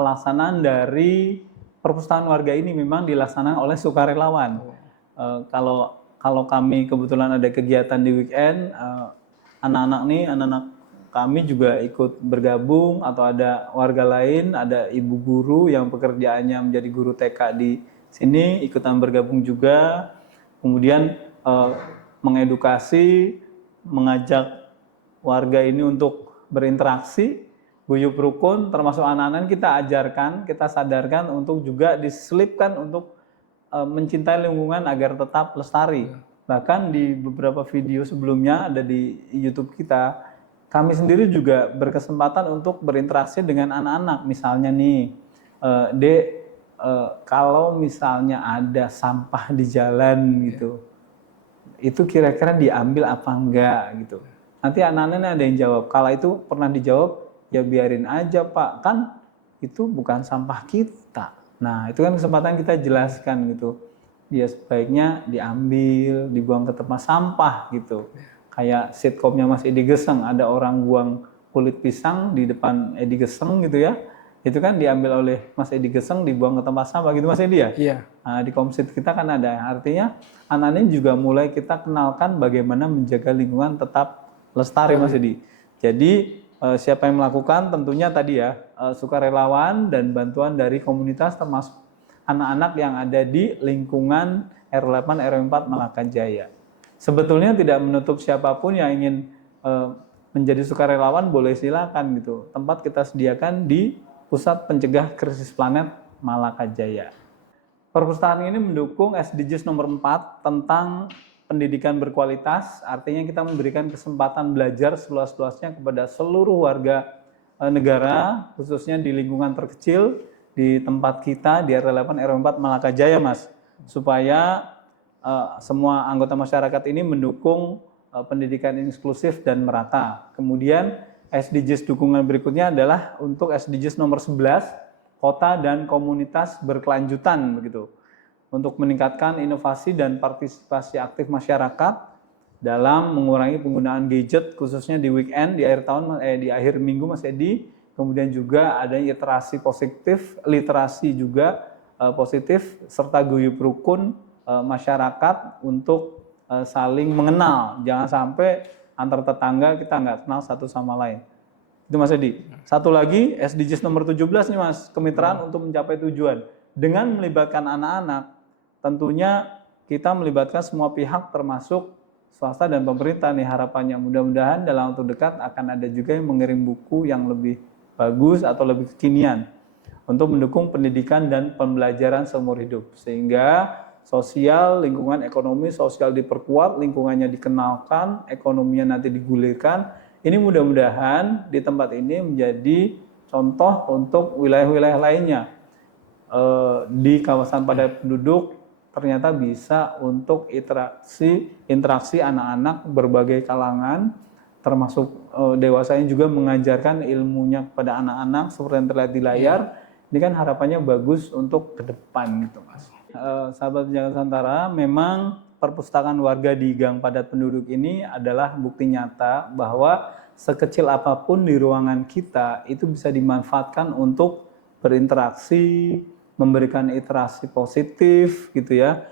pelaksanaan dari perpustakaan warga ini memang dilaksanakan oleh sukarelawan. Kalau kami kebetulan ada kegiatan di weekend, anak-anak kami juga ikut bergabung, atau ada warga lain, ada ibu guru yang pekerjaannya menjadi guru TK di sini ikutan bergabung juga. Kemudian mengedukasi, mengajak warga ini untuk berinteraksi, guyup rukun, termasuk anak-anak kita ajarkan, kita sadarkan untuk juga diselipkan untuk mencintai lingkungan agar tetap lestari. Bahkan di beberapa video sebelumnya ada di YouTube kita, kami sendiri juga berkesempatan untuk berinteraksi dengan anak-anak. Misalnya nih, Dek, kalau misalnya ada sampah di jalan gitu, itu kira-kira diambil apa enggak gitu. Nanti anak-anaknya ada yang jawab. Kalau itu pernah dijawab, ya biarin aja Pak, kan itu bukan sampah kita. Nah, itu kan kesempatan kita jelaskan gitu. Ya sebaiknya diambil, dibuang ke tempat sampah gitu. Kayak sitkomnya Mas Edi Geseng, ada orang buang kulit pisang di depan Edi Geseng gitu ya. Itu kan diambil oleh Mas Edi Geseng, dibuang ke tempat sampah gitu Mas Edi ya? Iya. Nah, di Komsit kita kan ada. Artinya anak-anak ini juga mulai kita kenalkan bagaimana menjaga lingkungan tetap lestari Mas Edi. Jadi siapa yang melakukan tentunya tadi ya sukarelawan dan bantuan dari komunitas termasuk anak-anak yang ada di lingkungan R8 RW4 Malaka Jaya. Sebetulnya tidak menutup siapapun yang ingin menjadi sukarelawan, boleh silakan gitu. Tempat kita sediakan di Pusat Pencegah Krisis Planet Malaka Jaya. Perpustakaan ini mendukung SDGs nomor 4 tentang pendidikan berkualitas, artinya kita memberikan kesempatan belajar seluas-luasnya kepada seluruh warga negara, khususnya di lingkungan terkecil, di tempat kita, di R8 RW4 Malaka Jaya, Mas. Supaya semua anggota masyarakat ini mendukung pendidikan inklusif dan merata. Kemudian SDGs dukungan berikutnya adalah untuk SDGs nomor 11, kota dan komunitas berkelanjutan begitu. Untuk meningkatkan inovasi dan partisipasi aktif masyarakat dalam mengurangi penggunaan gadget khususnya di weekend, di akhir tahun, di akhir minggu Mas Edi. Kemudian juga ada literasi juga positif serta guyup rukun masyarakat untuk saling mengenal. Jangan sampai antar tetangga kita nggak kenal satu sama lain. Itu Mas Edi. Satu lagi SDGs nomor 17 nih Mas, kemitraan untuk mencapai tujuan. Dengan melibatkan anak-anak, tentunya kita melibatkan semua pihak termasuk swasta dan pemerintah nih harapannya. Mudah-mudahan dalam waktu dekat akan ada juga yang mengirim buku yang lebih bagus atau lebih kekinian untuk mendukung pendidikan dan pembelajaran seumur hidup. Sehingga sosial, lingkungan ekonomi, sosial diperkuat, lingkungannya dikenalkan, ekonominya nanti digulirkan. Ini mudah-mudahan di tempat ini menjadi contoh untuk wilayah-wilayah lainnya. Di kawasan padat penduduk ternyata bisa untuk interaksi anak-anak berbagai kalangan, termasuk dewasanya juga mengajarkan ilmunya kepada anak-anak seperti yang terlihat di layar. Ini kan harapannya bagus untuk ke depan gitu Mas. Sahabat Penjaga Nusantara, memang perpustakaan warga di gang padat penduduk ini adalah bukti nyata bahwa sekecil apapun di ruangan kita itu bisa dimanfaatkan untuk berinteraksi, memberikan interaksi positif gitu ya,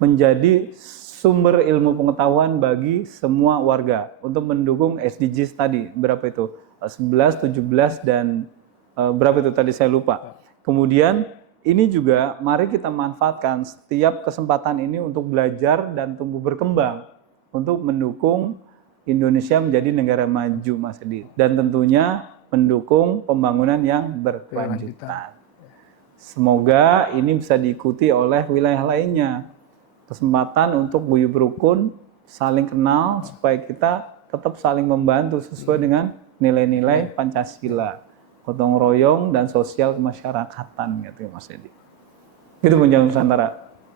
menjadi sumber ilmu pengetahuan bagi semua warga untuk mendukung SDGs tadi, berapa itu? 11, 17 dan berapa itu tadi saya lupa. Kemudian ini juga mari kita manfaatkan setiap kesempatan ini untuk belajar dan tumbuh berkembang untuk mendukung Indonesia menjadi negara maju Mas Edi, dan tentunya mendukung pembangunan yang berkelanjutan. Semoga ini bisa diikuti oleh wilayah lainnya. Kesempatan untuk guyup rukun, saling kenal supaya kita tetap saling membantu sesuai dengan nilai-nilai Pancasila, gotong royong dan sosial kemasyarakatan gitu Mas Edi. Itu Penjaga Nusantara.